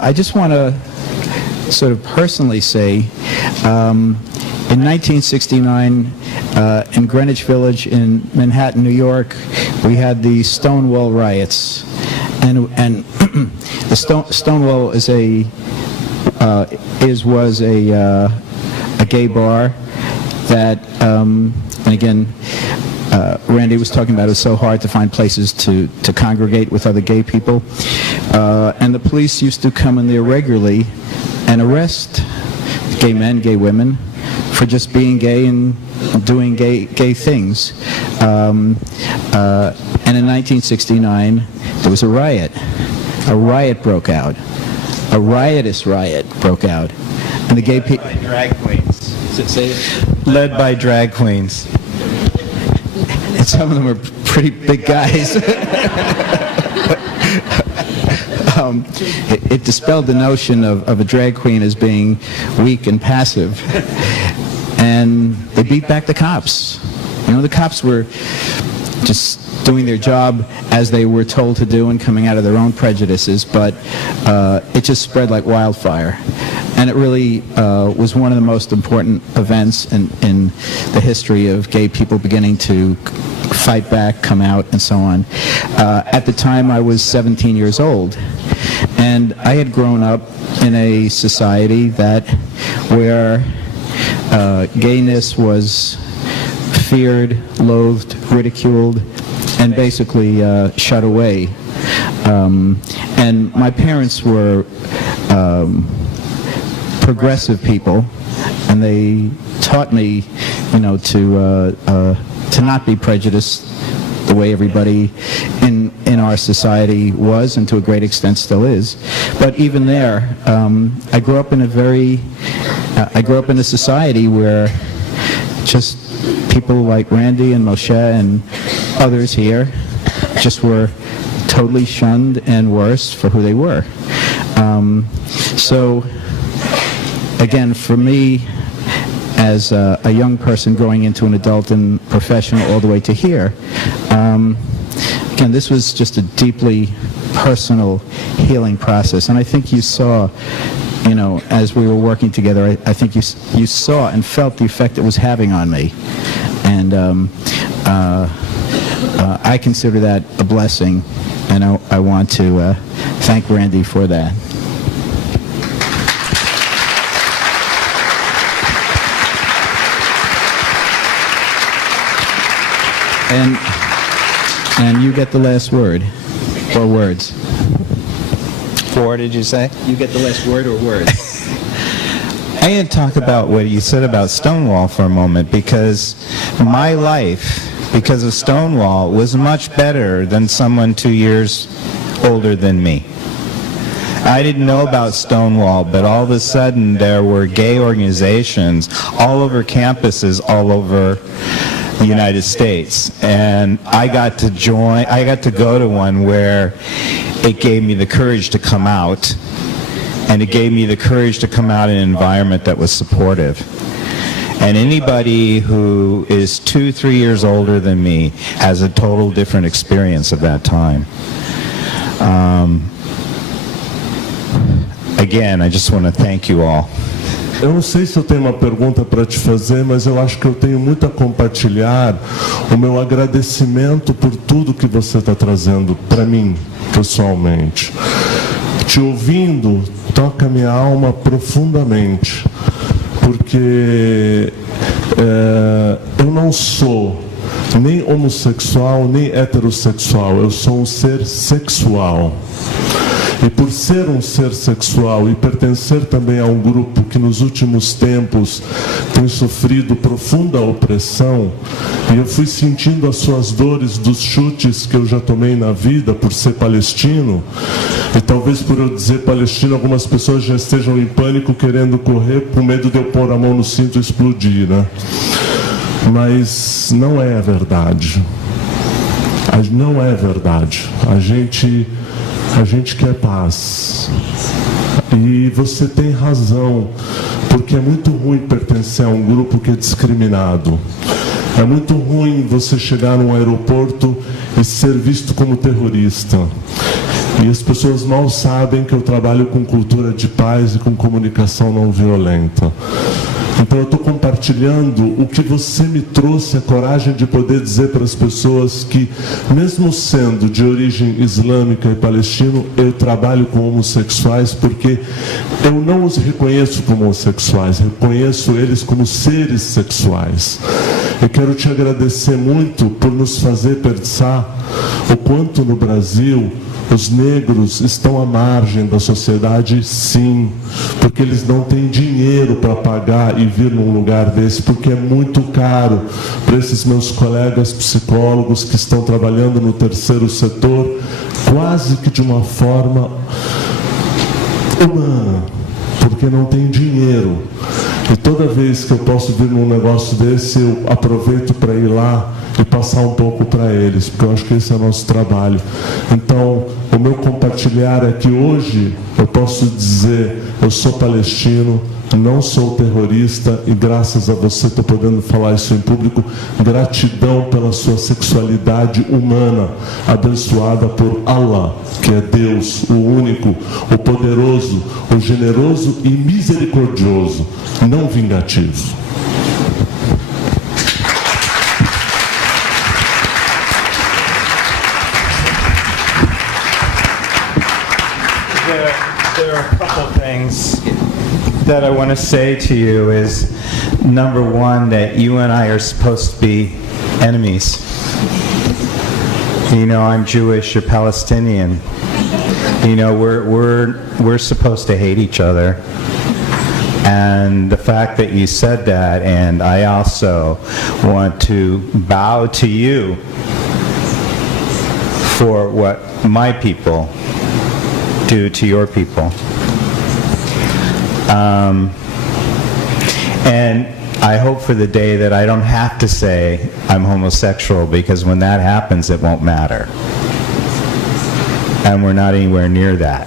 I just want to sort of personally say, in 1969, in Greenwich Village in Manhattan, New York, we had the StoneWall riots, and the StoneWall was a gay bar that, and again, Randy was talking about it was so hard to find places to congregate with other gay people, and the police used to come in there regularly and arrest gay men, gay women, for just being gay and doing gay things. And in 1969, there was a riot. A riot broke out. A riotous riot broke out. And the gay people... Drag queens. Led by drag queens. And some of them were pretty big guys. It dispelled the notion of a drag queen as being weak and passive. And they beat back the cops. You know, the cops were just doing their job as they were told to do and coming out of their own prejudices, but it just spread like wildfire. And it really was one of the most important events in the history of gay people beginning to fight back, come out, and so on. At the time, I was 17 years old, and I had grown up in a society where gayness was feared, loathed, ridiculed, and basically shut away. And my parents were progressive people, and they taught me, you know, to not be prejudiced the way everybody in our society was, and to a great extent still is. But even there, I grew up in a society where just people like Randy and Moshe and others here just were totally shunned and worse for who they were. So again, for me, as a young person growing into an adult and professional all the way to here, again, this was just a deeply personal healing process. And I think you saw, you know, as we were working together, I think you saw and felt the effect it was having on me. And I consider that a blessing, and I want to thank Randy for that. And you get the last word, or words. 4, did you say? You get the last word or words. I need to talk about what you said about StoneWall for a moment, because my life, because of StoneWall, was much better than someone 2 years older than me. I didn't know about StoneWall, but all of a sudden there were gay organizations all over campuses all over the United States, and I got to go to one where it gave me the courage to come out, and it gave me the courage to come out in an environment that was supportive. And anybody who is 2-3 years older than me has a total different experience of that time. Again, I just want to thank you all. Eu não sei se eu tenho uma pergunta para te fazer, mas eu acho que eu tenho muito a compartilhar o meu agradecimento por tudo que você está trazendo para mim, pessoalmente. Te ouvindo, toca minha alma profundamente, porque eu não sou nem homossexual, nem heterossexual, eu sou um ser sexual. E por ser um ser sexual e pertencer também a um grupo que nos últimos tempos tem sofrido profunda opressão, e eu fui sentindo as suas dores dos chutes que eu já tomei na vida por ser palestino, e talvez por eu dizer palestino algumas pessoas já estejam em pânico querendo correr com medo de eu pôr a mão no cinto e explodir, né? Mas não é verdade. Não é verdade. A gente quer paz. E você tem razão, porque é muito ruim pertencer a um grupo que é discriminado. É muito ruim você chegar num aeroporto e ser visto como terrorista. E as pessoas mal sabem que eu trabalho com cultura de paz e com comunicação não violenta. Então eu estou compartilhando o que você me trouxe a coragem de poder dizer para as pessoas que, mesmo sendo de origem islâmica e palestino, eu trabalho com homossexuais porque eu não os reconheço como homossexuais, reconheço eles como seres sexuais. Eu quero te agradecer muito por nos fazer pensar o quanto no Brasil os negros estão à margem da sociedade, sim, porque eles não têm dinheiro para pagar e vir num lugar desse, porque é muito caro para esses meus colegas psicólogos que estão trabalhando no terceiro setor, quase que de uma forma humana, porque não tem dinheiro. E toda vez que eu posso vir num negócio desse, eu aproveito para ir lá e passar um pouco para eles, porque eu acho que esse é o nosso trabalho. Então, o meu compartilhar é que hoje eu posso dizer, eu sou palestino, não sou terrorista, e graças a você estou podendo falar isso em público. Gratidão pela sua sexualidade humana, abençoada por Allah, que é Deus, o único, o poderoso, o generoso e misericordioso, não vingativo. There are a couple things that I want to say to you. Is number one, that you and I are supposed to be enemies. You know, I'm Jewish, you're Palestinian. You know, we're supposed to hate each other. And the fact that you said that, and I also want to bow to you for what my people do to your people. And I hope for the day that I don't have to say I'm homosexual, because when that happens, it won't matter. And we're not anywhere near that.